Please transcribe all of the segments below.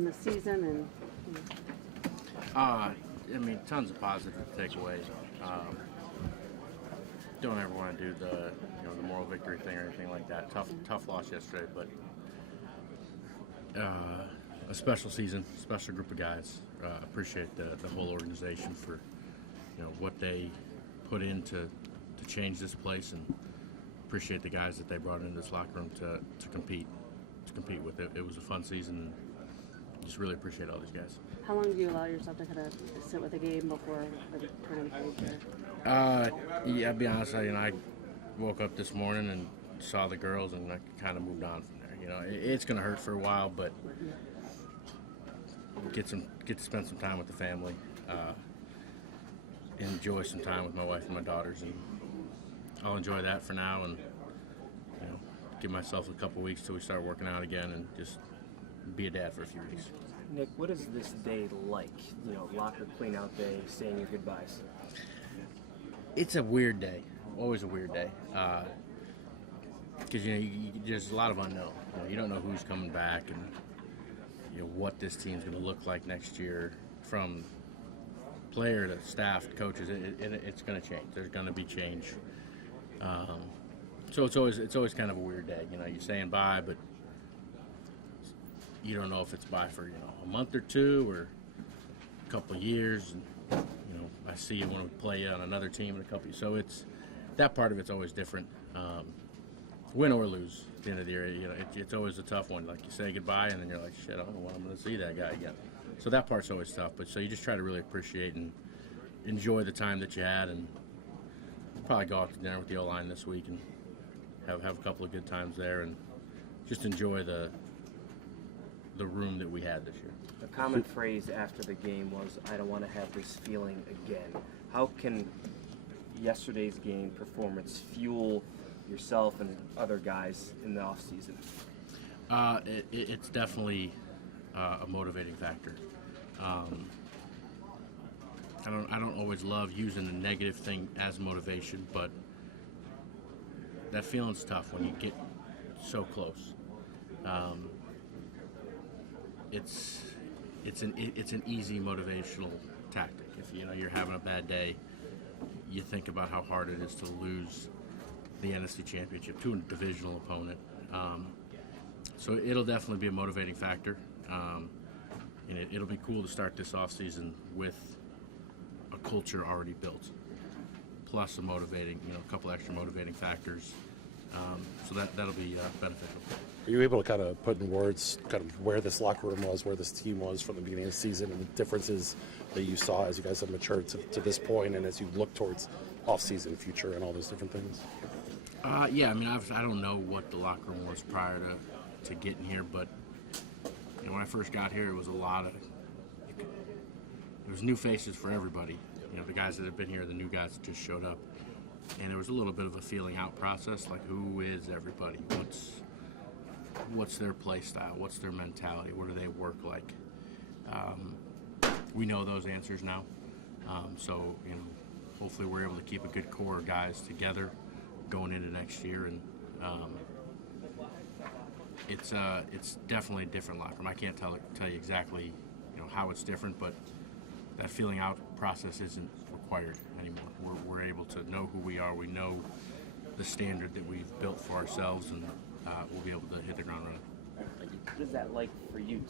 from the season? And I mean, tons of positive takeaways. Don't ever want to do the moral victory thing or anything like that. Tough loss yesterday, but a special season, special group of guys. Appreciate the whole organization for what they put in to change this place, and appreciate the guys that they brought into this locker room to compete with. It was a fun season. And just really appreciate all these guys. how long do you allow yourself to kind of sit with a game before the turning page? Yeah, I'll be honest. I woke up this morning and saw the girls, and I kind of moved on from there. It's going to hurt for a while, but get to spend some time with the family, enjoy some time with my wife and my daughters, and I'll enjoy that for now, and give myself a couple weeks till we start working out again, and just be a dad for a few weeks. Nick, what is this day like? Locker clean-out day, saying your goodbyes. It's a weird day, always a weird day, because there's a lot of unknown. You don't know who's coming back, and what this team's going to look like next year, from player to staff to coaches. It's going to change. There's going to be change. So it's always kind of a weird day. You're saying bye, but you don't know if it's bye for a month or two or a couple of years. And, I see you want to play on another team in a couple. So it's that part of it's always different. Win or lose at the end of the year, it's always a tough one. Like, you say goodbye, and then you're like, shit, I don't know when I'm going to see that guy again. So that part's always tough. But so you just try to really appreciate and enjoy the time that you had, and probably go out to dinner with the O-line this week and have a couple of good times there, and just enjoy the room that we had this year. A common phrase after the game was, "I don't want to have this feeling again." How can yesterday's game performance fuel yourself and other guys in the off season? It's definitely a motivating factor. I don't always love using the negative thing as motivation, but that feeling's tough when you get so close. It's an easy motivational tactic. If you're having a bad day, you think about how hard it is to lose the NFC Championship to a divisional opponent. So it'll definitely be a motivating factor. And it'll be cool to start this offseason with a culture already built, plus a couple extra motivating factors. So that'll be beneficial. Are you able to kind of put in words kind of where this locker room was, where this team was from the beginning of the season, and the differences that you saw as you guys have matured to this point, and as you look towards off-season future and all those different things? Yeah, I mean, I don't know what the locker room was prior to getting here, but when I first got here, it was there was new faces for everybody. The guys that have been here, the new guys that just showed up, and there was a little bit of a feeling out process, like who is everybody? What's their play style? What's their mentality? What do they work like? We know those answers now, so hopefully we're able to keep a good core of guys together going into next year, and it's definitely a different locker room. I can't tell you exactly how it's different, but that feeling out process isn't required anymore. We're able to know who we are. We know the standard that we've built for ourselves, and we'll be able to hit the ground running. What is that like for you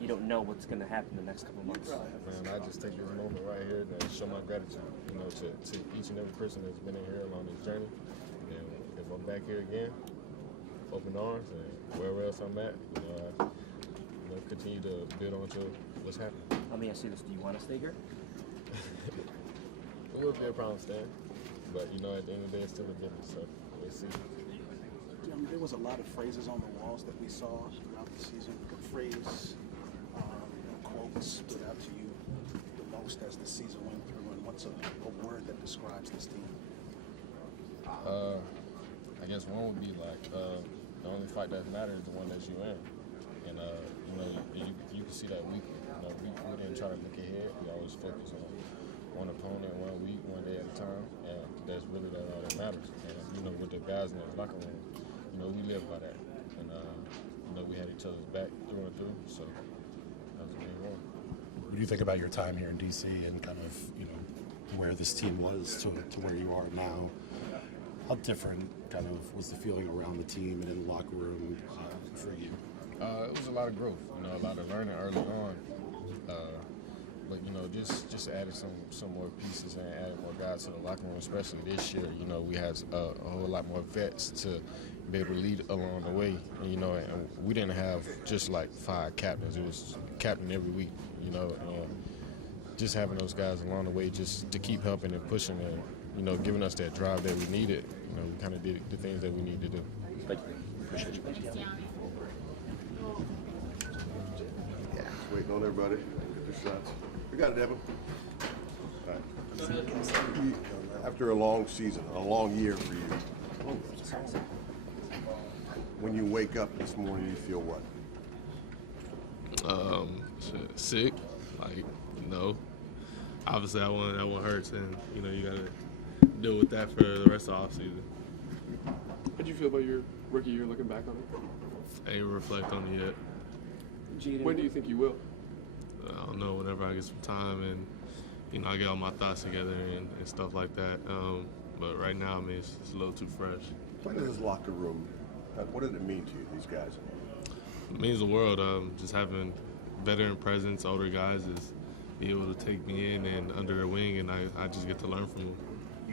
you don't know what's going to happen the next couple of months? Man, I just take this moment right here to show my gratitude, to each and every person that's been in here along this journey. And if I'm back here again, open arms, and wherever else I'm at, I continue to build on to what's happening. Let me ask you this: do you want to stay here? It would be a problem staying, but at the end of the day, it's still a difference. So we'll see. There was a lot of phrases on the walls that we saw throughout the season. What phrase, quotes stood out to you the most as the season went through, and what's a word that describes this team? I guess one would be like the only fight that matters is the one that you're in, and you can see that we didn't try to look ahead. We always focus on one opponent, 1 week, 1 day at a time, and that's really all that matters. And with the guys in the locker room, we live by that, and we had each other's back through and through. So when you think about your time here in DC and kind of, where this team was to where you are now, how different kind of was the feeling around the team and in the locker room for you? It was a lot of growth, a lot of learning early on. But just added some more pieces and added more guys to the locker room, especially this year. We had a whole lot more vets to be able to lead along the way. And we didn't have just like 5 captains. It was captain every week, and just having those guys along the way just to keep helping and pushing and, giving us that drive that we needed. We kind of did the things that we need to do. Thank you. Appreciate you. Just waiting on everybody. Get their shots. We got it, Evan. All right. After a long season, a long year for you, when you wake up this morning, you feel what? Sick. Obviously that one hurts, and you gotta deal with that for the rest of the offseason. How do you feel about your rookie year looking back on it? I ain't reflect on it yet. When do you think you will? I don't know, whenever I get some time and, I get all my thoughts together and stuff like that. But right now, it's a little too fresh. Playing in this locker room, what does it mean to you, these guys? It means the world. Just having veteran presence, older guys, is be able to take me in and under their wing, and I just get to learn from them.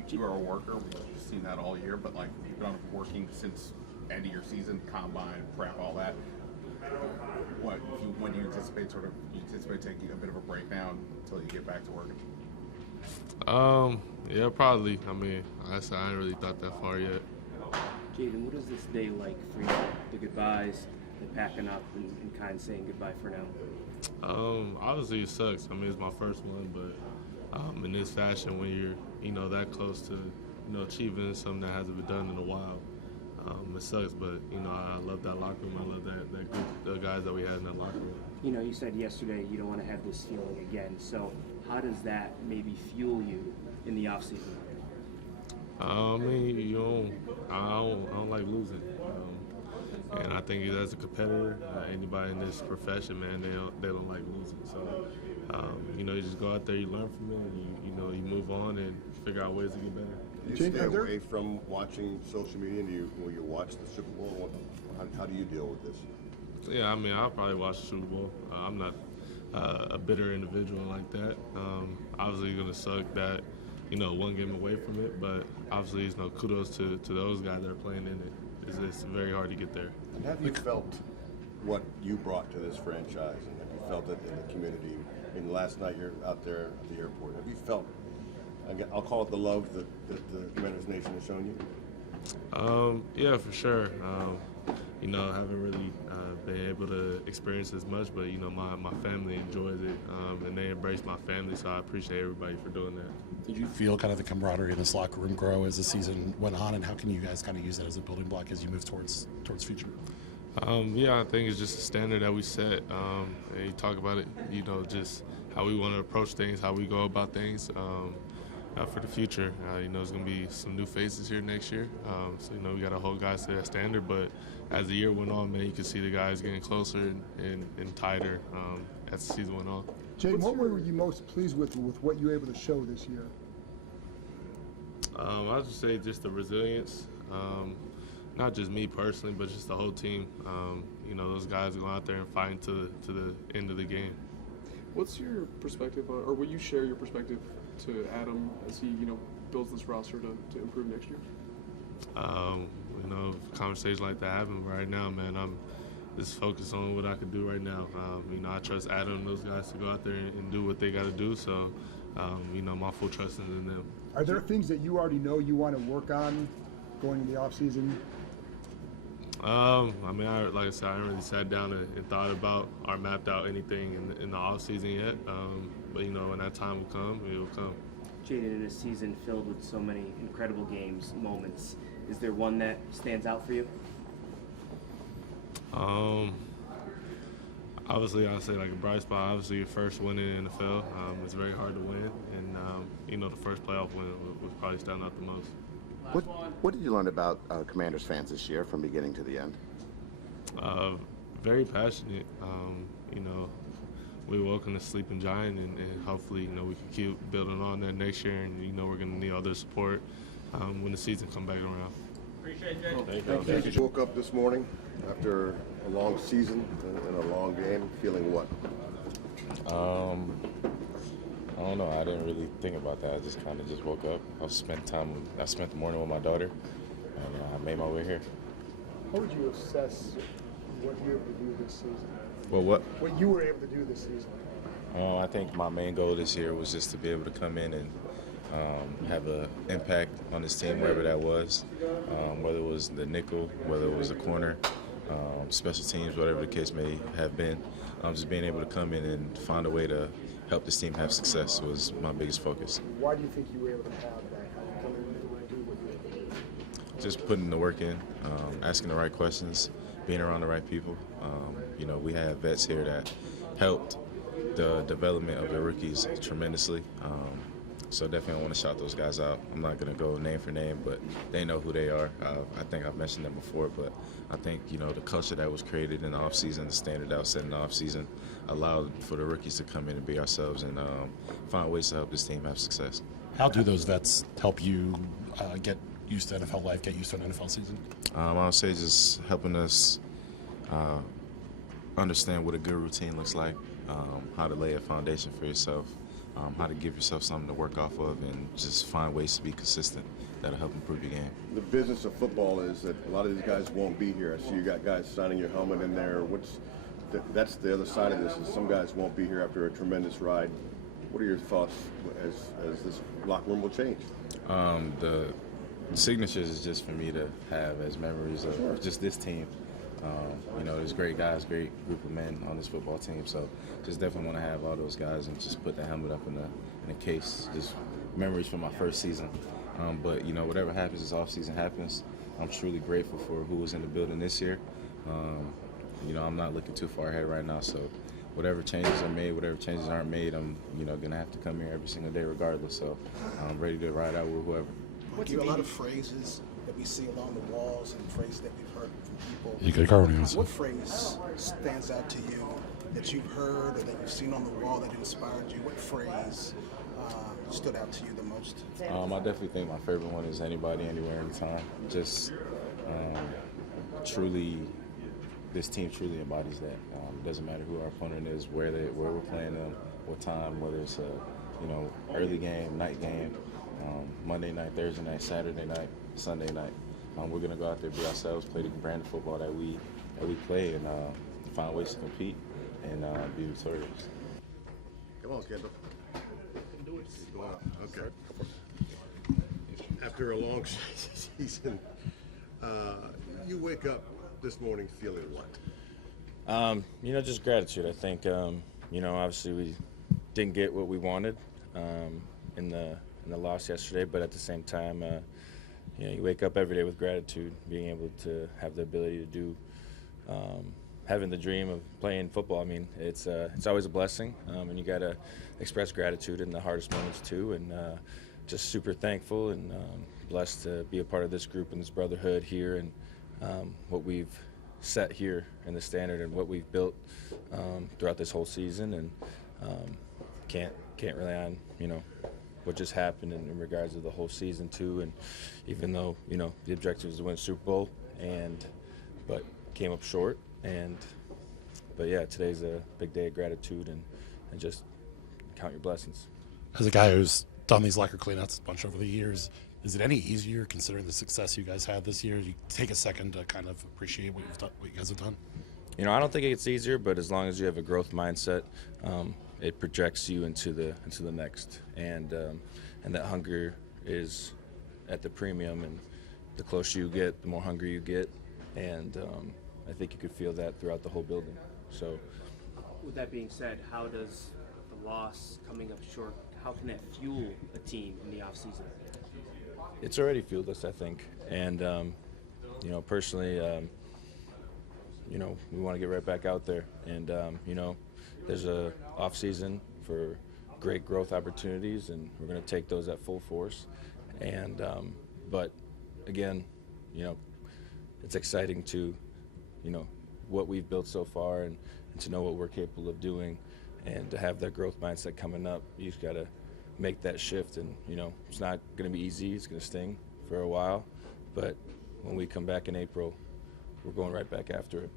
You are a worker. We've seen that all year, but you've been working since end of your season, combine, prep, all that. When do you anticipate taking a bit of a break down until you get back to working? Yeah, probably. I ain't really thought that far yet. Jaden, what is this day like for you? The goodbyes, the packing up, and kind of saying goodbye for now? Obviously it sucks. It's my first one, but in this fashion, when you're, that close to, achieving something that hasn't been done in a while, it sucks. But, I love that locker room. I love that group, the guys that we had in that locker room. You said yesterday you don't want to have this feeling again. So how does that maybe fuel you in the offseason? I don't like losing. And I think as a competitor, anybody in this profession, man, they don't like losing. So, you just go out there, you learn from it, and you move on and figure out ways to get better. Do you stay away from watching social media? Will you watch the Super Bowl? How do you deal with this? Yeah, I'll probably watch the Super Bowl. I'm not a bitter individual like that. Obviously, it's gonna suck that one game away from it, but obviously, it's no kudos to those guys that are playing in it. It's very hard to get there. And have you felt what you brought to this franchise, and have you felt it in the community? Last night you're out there at the airport. Have you felt, I'll call it the love that the Commanders Nation has shown you? Yeah, for sure. Haven't really been able to experience as much, but my family enjoys it, and they embrace my family, so I appreciate everybody for doing that. Did you feel kind of the camaraderie in this locker room grow as the season went on, and how can you guys kind of use that as a building block as you move towards future? Yeah, I think it's just a standard that we set. And you talk about it, just how we want to approach things, how we go about things. For the future, there's going to be some new faces here next year. So we got to hold guys to that standard. But as the year went on, man, you could see the guys getting closer and tighter as the season went on. Jay, what were you most pleased with what you were able to show this year? I would just say just the resilience. Not just me personally, but just the whole team. Those guys going out there and fighting to the end of the game. What's your perspective on, or will you share your perspective to Adam as he, builds this roster to improve next year? Conversations like that happen right now, man. I'm just focused on what I can do right now. I trust Adam and those guys to go out there and do what they got to do. So, my full trust is in them. Are there things that you already know you want to work on going in the off season? Like I said, I haven't really sat down and thought about or mapped out anything in the off season yet. But when that time will come, it will come. Jaden, in a season filled with so many incredible games, moments, is there one that stands out for you? Obviously, I'd say like a bright spot. Obviously, your first win in the NFL. It's very hard to win, and the first playoff win would probably stand out the most. What did you learn about Commanders fans this year from beginning to the end? Very passionate. we welcome the sleeping giant, and hopefully, we can keep building on that next year, and we're going to need all their support when the season come back around. Thank you. You woke up this morning after a long season and a long game, feeling what? I don't know. I didn't really think about that. I just kind of just woke up. I spent the morning with my daughter, and I made my way here. How would you assess what you were able to do this season? Well, What you were able to do this season? I think my main goal this year was just to be able to come in and have an impact on this team, wherever that was, whether it was the nickel, whether it was a corner, special teams, whatever the case may have been. Just being able to come in and find a way to help this team have success was my biggest focus. Why do you think you were able to have that? How you come in and do what you were able to do? Just putting the work in, asking the right questions, being around the right people. We have vets here that helped the development of the rookies tremendously. So definitely I want to shout those guys out. I'm not going to go name for name, but they know who they are. I think I've mentioned them before, but I think, the culture that was created in the offseason, the standard that was set in the offseason, allowed for the rookies to come in and be ourselves and find ways to help this team have success. How do those vets help you get used to NFL life, get used to an NFL season? I would say just helping us understand what a good routine looks like, how to lay a foundation for yourself, how to give yourself something to work off of, and just find ways to be consistent that'll help improve your game. The business of football is that a lot of these guys won't be here. I see you got guys signing your helmet in there. That's the other side of this, is some guys won't be here after a tremendous ride. What are your thoughts as this locker room will change? The signatures is just for me to have as memories of just this team. There's great guys, great group of men on this football team, so just definitely want to have all those guys and just put the helmet up in a case, just memories from my first season. But whatever happens, this offseason happens. I'm truly grateful for who was in the building this year. I'm not looking too far ahead right now, so whatever changes are made, whatever changes aren't made, I'm gonna have to come here every single day regardless. So I'm ready to ride out with whoever. What do a lot of phrases that we see along the walls and phrases that we've heard from people? You get a card when you answer. What phrase stands out to you that you've heard or that you've seen on the wall that inspired you? What phrase stood out to you the most? I definitely think my favorite one is anybody, anywhere, anytime. Just this team truly embodies that. It doesn't matter who our opponent is, where we're playing them, what time, whether it's a early game, night game, Monday night, Thursday night, Saturday night, Sunday night. We're gonna go out there, be ourselves, play the brand of football that we play, and find ways to compete and be victorious. Come on, Kendall. Do it. Okay. After a long season, you wake up this morning feeling what? Just gratitude. I think, obviously we didn't get what we wanted in the loss yesterday, but at the same time, you wake up every day with gratitude, being able to have the ability to do, having the dream of playing football. I mean, it's always a blessing, and you got to express gratitude in the hardest moments too, and just super thankful and blessed to be a part of this group and this brotherhood here, and what we've set here in the standard and what we've built throughout this whole season, and can't rely on what just happened in regards to the whole season too. And even though the objective was to win Super Bowl, but came up short, but yeah, today's a big day of gratitude and just count your blessings. As a guy who's done these locker cleanouts a bunch over the years, is it any easier considering the success you guys had this year? You take a second to kind of appreciate what you guys have done. I don't think it gets easier, but as long as you have a growth mindset, it projects you into the next, and that hunger is at the premium, and the closer you get, the more hungry you get, and I think you could feel that throughout the whole building. So, With that being said, how does the loss coming up short, how can that fuel a team in the offseason? it's already fueled us, I think, and personally, we want to get right back out there, and there's a off season for great growth opportunities, and we're going to take those at full force. And but again, it's exciting to what we've built so far, and to know what we're capable of doing, And to have that growth mindset coming up, you just got to make that shift. And, you know, it's not going to be easy. It's going to sting for a while. But when we come back in April, we're going right back after it.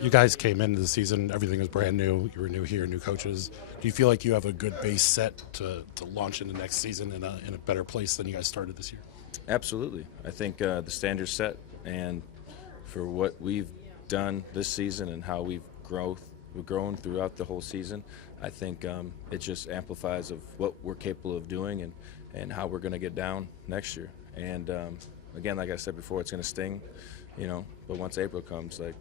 You guys came into the season, everything was brand new. You were new here, new coaches. Do you feel like you have a good base set to launch into next season in a better place than you guys started this year? Absolutely. I think the standard's set, and for what we've done this season and how we've grown throughout the whole season, I think it just amplifies of what we're capable of doing and how we're going to get down next year. And again, like I said before, it's going to sting, you know, but once April comes, like,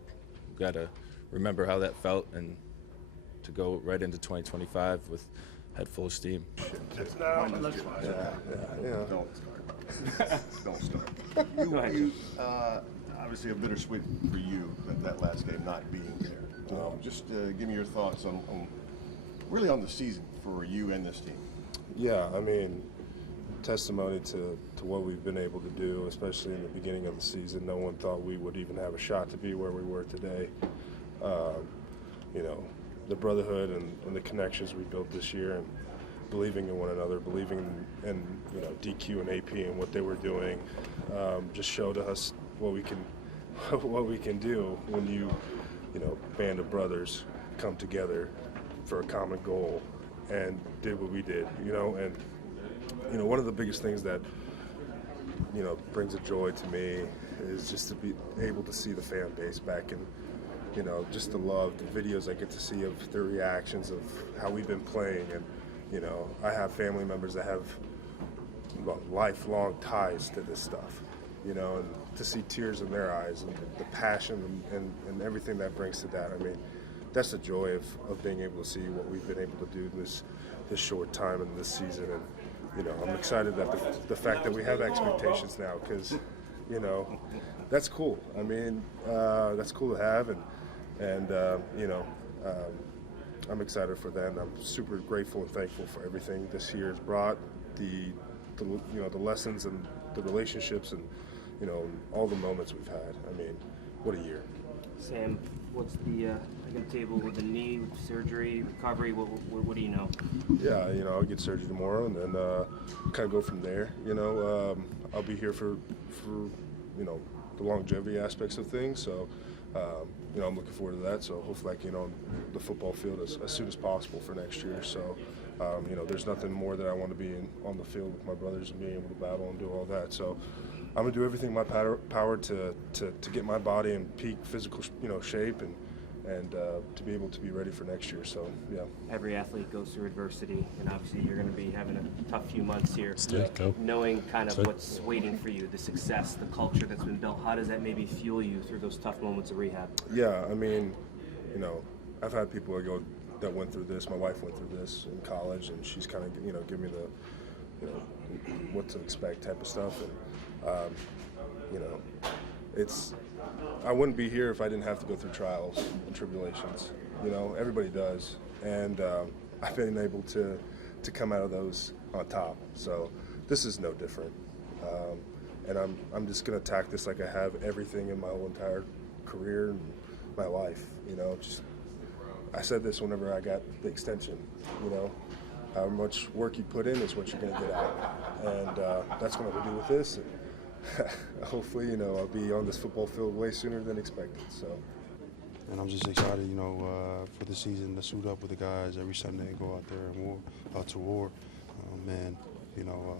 we've got to remember how that felt and to go right into 2025 with head full of steam. Don't start. You obviously a bittersweet for you that last game not being there. Just give me your thoughts on really on the season for you and this team. Yeah, I mean, testimony to what we've been able to do, especially in the beginning of the season. No one thought we would even have a shot to be where we were today. You know, the brotherhood and the connections we built this year, and believing in one another, believing in you know, DQ and AP and what they were doing, just showed us what we can do when you know, band of brothers come together for a common goal and did what we did, you know. And you know, one of the biggest things that, you know, brings a joy to me is just to be able to see the fan base back, and you know, just the love, the videos I get to see of their reactions of how we've been playing. And you know, I have family members that have lifelong ties to this stuff, you know, and to see tears in their eyes and the passion and everything that brings to that. I mean, that's the joy of being able to see what we've been able to do this short time in this season. And you know, I'm excited that the fact that we have expectations now, because you know, that's cool. I mean, that's cool to have, and you know, I'm excited for that. And I'm super grateful and thankful for everything this year has brought, the you know, the lessons and the relationships and you know, all the moments we've had. I mean, what a year. Sam, what's the table with the knee, surgery, recovery? What do you know? Yeah, you know, I'll get surgery tomorrow, and then kind of go from there. You know, I'll be here for you know, the longevity aspects of things. So, you know, I'm looking forward to that. So hopefully I can get on the football field as soon as possible for next year. So, you know, there's nothing more that I want to be on the field with my brothers and being able to battle and do all that. So I'm gonna do everything in my power to get my body in peak physical, you know, shape and to be able to be ready for next year. So yeah. Every athlete goes through adversity, and obviously you're going to be having a tough few months here. Go. Knowing kind of what's waiting for you, the success, the culture that's been built, how does that maybe fuel you through those tough moments of rehab? Yeah, I mean, you know, I've had people that went through this. My wife went through this in college, and she's kind of, you know, give me the, you know, what to expect type of stuff. And you know, I wouldn't be here if I didn't have to go through trials and tribulations. You know, everybody does, and I've been able to come out of those on top. So this is no different, and I'm just gonna attack this like I have everything in my whole entire career and my life. You know, just I said this whenever I got the extension. You know, how much work you put in is what you're gonna get out, and that's what I'm gonna do with this. And hopefully, you know, I'll be on this football field way sooner than expected. So, and I'm just excited, you know, for the season to suit up with the guys every Sunday and go out there and to war. And you know,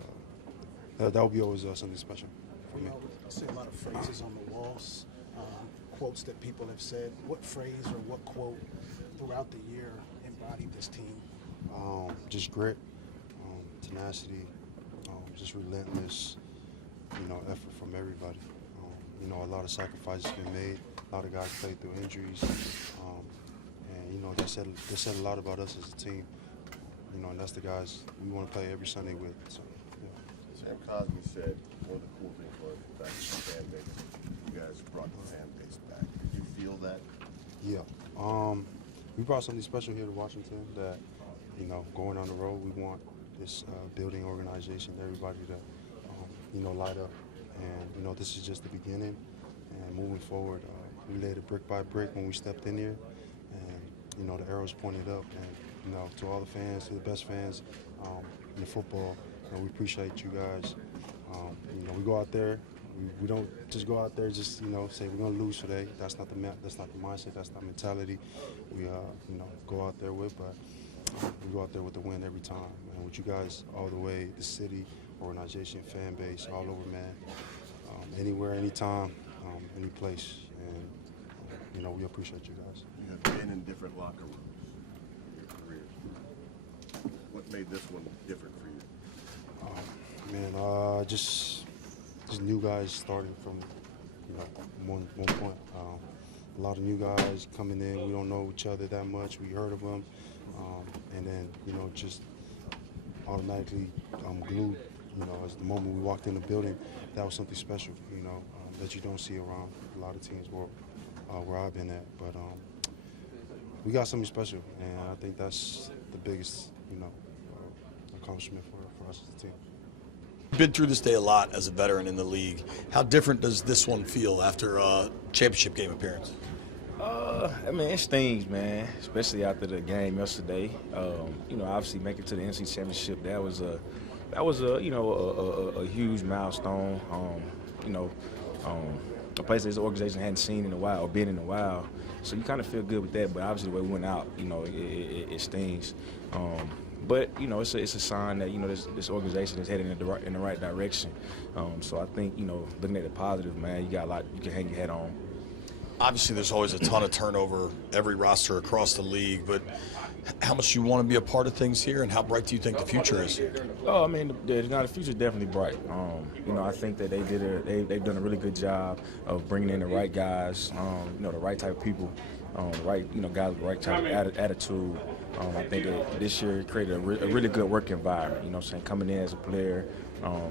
that will be always something special for me. I see a lot of phrases on the walls, quotes that people have said. What phrase or what quote throughout the year embodied this team? Just grit, tenacity, just relentless. You know, effort from everybody. You know, a lot of sacrifices been made. A lot of guys played through injuries, and you know, they said a lot about us as a team. You know, and that's the guys we want to play every Sunday with. So, yeah. Sam Cosmi said one of the cool things was the fact that the fan base, you guys brought the fan base back. Did you feel that? Yeah. We brought something special here to Washington. That, you know, going on the road, we want this building organization, everybody to, you know, light up. And, you know, this is just the beginning. And moving forward, we laid it brick by brick when we stepped in here. And, you know, the arrow's pointed up. And you know, to all the fans, to the best fans in the football, you know, we appreciate you guys. You know, we go out there. We don't just go out there just, you know, say we're gonna lose today. That's not the mindset. That's not the mentality we you know, go out there with. But we go out there with the win every time. And with you guys all the way, the city, organization, fan base, all over, man. Anywhere, anytime, any place. And you know, we appreciate you guys. You have been in different locker rooms in your careers. What made this one different for you? Man, just new guys starting from, you know, one point. A lot of new guys coming in. We don't know each other that much. We heard of them, and then, you know, just automatically glued. You know, as the moment we walked in the building, that was something special. You know, that you don't see around a lot of teams where I've been at. But we got something special, and I think that's the biggest, you know, accomplishment for us as a team. Been through this day a lot as a veteran in the league. How different does this one feel after a championship game appearance? I mean, it stings, man, especially after the game yesterday. You know, obviously making it to the NC Championship, that was a you know, a huge milestone. You know, a place that this organization hadn't seen in a while or been in a while. So you kind of feel good with that, but obviously the way we went out, you know, it stings. But you know, it's a sign that, you know, this organization is heading in the right direction. So I think, you know, looking at the positive, man, you got a lot you can hang your head on. Obviously, there's always a ton of turnover every roster across the league, but how much do you want to be a part of things here, and how bright do you think the future is? Oh, I mean, the future is definitely bright. You know, I think that they've done a really good job of bringing in the right guys, you know, the right type of people, the right, you know, guys with the right type of attitude. I think that this year created a really good work environment. You know what I'm saying? Coming in as a player,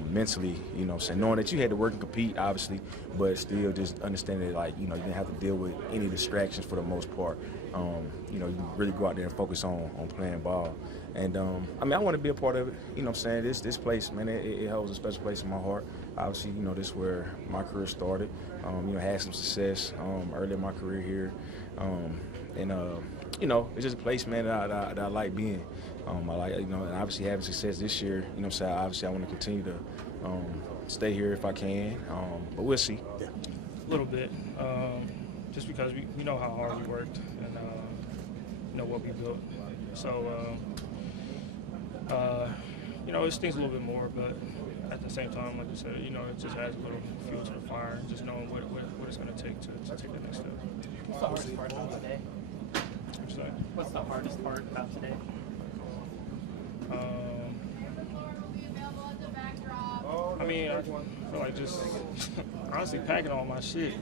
mentally, you know what I'm saying? Knowing that you had to work and compete, obviously, but still just understanding that, like, you know, you didn't have to deal with any distractions for the most part. You know, you really go out there and focus on playing ball. And, I mean, I want to be a part of it. You know what I'm saying? This place, man, it holds a special place in my heart. Obviously, you know, this is where my career started. You know, had some success early in my career here. You know, it's just a place, man, that I like being. I like, you know, and obviously having success this year, you know what I'm saying? Obviously, I want to continue to stay here if I can, but we'll see. A little bit, just because we know how hard we worked and you know what we built. So, you know, it stings a little bit more, but at the same time, like I said, you know, it just adds a little fuel to the fire, just knowing what it's going to take to take the next step. What's the hardest part about today? What's the hardest part about today? I mean, I feel like just honestly packing all my shit.